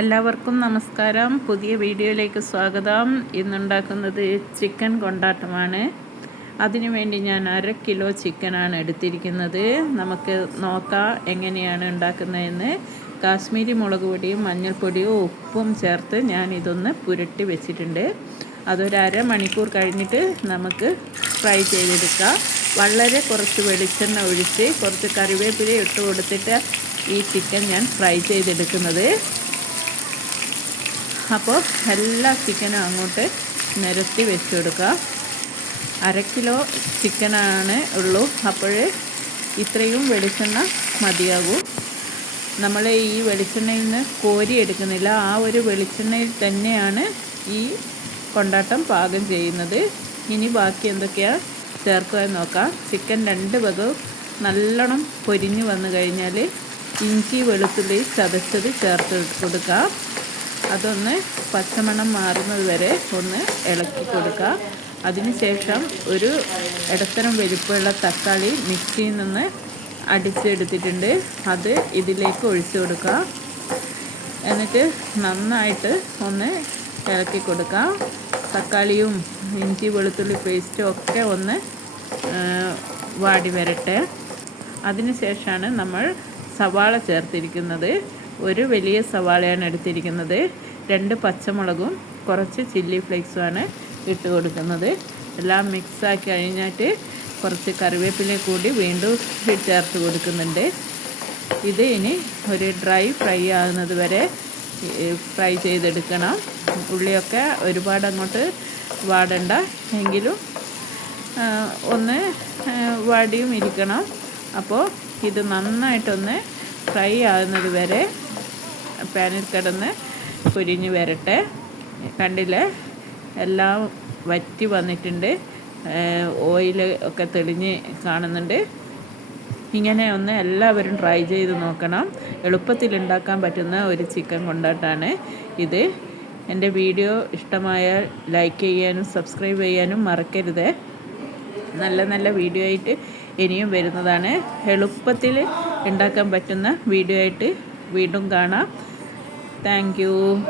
എല്ലാവർക്കും നമസ്കാരം. പുതിയ വീഡിയോയിലേക്ക് സ്വാഗതം. ഇന്നുണ്ടാക്കുന്നത് ചിക്കൻ കൊണ്ടാട്ടമാണ്. അതിനുവേണ്ടി ഞാൻ അര കിലോ ചിക്കനാണ് എടുത്തിരിക്കുന്നത്. നമുക്ക് നോക്കാം എങ്ങനെയാണ് ഉണ്ടാക്കുന്നതെന്ന്. കാശ്മീരി മുളക് പൊടിയും മഞ്ഞൾപ്പൊടിയും ഉപ്പും ചേർത്ത് ഞാൻ ഇതൊന്ന് പുരട്ടി വെച്ചിട്ടുണ്ട്. അതൊരു അരമണിക്കൂർ കഴിഞ്ഞിട്ട് നമുക്ക് ഫ്രൈ ചെയ്തെടുക്കാം. വളരെ കുറച്ച് വെളിച്ചെണ്ണ ഒഴിച്ച് കുറച്ച് കറിവേപ്പില ഇട്ട് കൊടുത്തിട്ട് ഈ ചിക്കൻ ഞാൻ ഫ്രൈ ചെയ്തെടുക്കുന്നത്. അപ്പോൾ എല്ലാ ചിക്കനും അങ്ങോട്ട് നിരത്തി വെച്ച് കൊടുക്കുക അര കിലോ ചിക്കനാണ് ഉള്ളൂ. അപ്പോൾ ഇത്രയും വെളിച്ചെണ്ണ മതിയാകും. നമ്മൾ ഈ വെളിച്ചെണ്ണയിൽ നിന്ന് കോരി എടുക്കുന്നില്ല. ആ ഒരു വെളിച്ചെണ്ണയിൽ തന്നെയാണ് ഈ കൊണ്ടാട്ടം പാകം ചെയ്യുന്നത്. ഇനി ബാക്കി എന്തൊക്കെയാണ് ചേർക്കുക എന്ന് നോക്കാം. ചിക്കൻ രണ്ട് വക നല്ലോണം പൊരിഞ്ഞു വന്നു കഴിഞ്ഞാൽ ഇഞ്ചി വെളുത്തുള്ളി ചതച്ചത് ചേർത്ത് കൊടുക്കാം. അതൊന്ന് പച്ചമണം മാറുന്നത് വരെ ഒന്ന് ഇളക്കി കൊടുക്കുക. അതിനുശേഷം ഒരു ഇടത്തരം വലുപ്പമുള്ള തക്കാളി മിക്സിയിൽ നിന്ന് അടിച്ചെടുത്തിട്ടുണ്ട്. അത് ഇതിലേക്ക് ഒഴിച്ചു കൊടുക്കുക. എന്നിട്ട് നന്നായിട്ട് ഒന്ന് ഇളക്കി കൊടുക്കുക. തക്കാളിയും ഇഞ്ചി വെളുത്തുള്ളി പേസ്റ്റും ഒക്കെ ഒന്ന് വാടി വരട്ടെ. അതിനുശേഷമാണ് നമ്മൾ സവാള ചേർത്തിരിക്കുന്നത്. ഒരു വലിയ സവാളയാണ് എടുത്തിരിക്കുന്നത്. രണ്ട് പച്ചമുളകും കുറച്ച് ചില്ലി ഫ്ലേക്സുമാണ് ഇട്ട് കൊടുക്കുന്നത്. എല്ലാം മിക്സാക്കി കഴിഞ്ഞിട്ട് കുറച്ച് കറിവേപ്പില കൂടി വീണ്ടും ചേർത്ത് കൊടുക്കുന്നുണ്ട്. ഇത് ഇനി ഒരു ഡ്രൈ ഫ്രൈ ആകുന്നത് വരെ ഫ്രൈ ചെയ്തെടുക്കണം. ഉള്ളിയൊക്കെ ഒരുപാട് അങ്ങോട്ട് വാടണ്ട. എങ്കിലും ഒന്ന് വാടിയും ഇരിക്കണം. അപ്പോൾ ഇത് നന്നായിട്ടൊന്ന് ഫ്രൈ ആകുന്നത് വരെ പാനിൽ കിടന്ന് പൊരിഞ്ഞ് വരട്ടെ. കണ്ടില്ലേ? എല്ലാം വറ്റി വന്നിട്ടുണ്ട്. ഓയിൽ ഒക്കെ തെളിഞ്ഞ് കാണുന്നുണ്ട്. ഇങ്ങനെ ഒന്ന് എല്ലാവരും ട്രൈ ചെയ്ത് നോക്കണം. എളുപ്പത്തിൽ ഉണ്ടാക്കാൻ പറ്റുന്ന ഒരു ചിക്കൻ കൊണ്ടാട്ടാണ് ഇത്. എന്റെ വീഡിയോ ഇഷ്ടമായാൽ ലൈക്ക് ചെയ്യാനും സബ്സ്ക്രൈബ് ചെയ്യാനും മറക്കരുത്. നല്ല നല്ല വീഡിയോ ആയിട്ട് ഇനിയും വരുന്നതാണ്. എളുപ്പത്തിൽ ഉണ്ടാക്കാൻ പറ്റുന്ന വീഡിയോ ആയിട്ട് വീണ്ടും കാണാം. thank you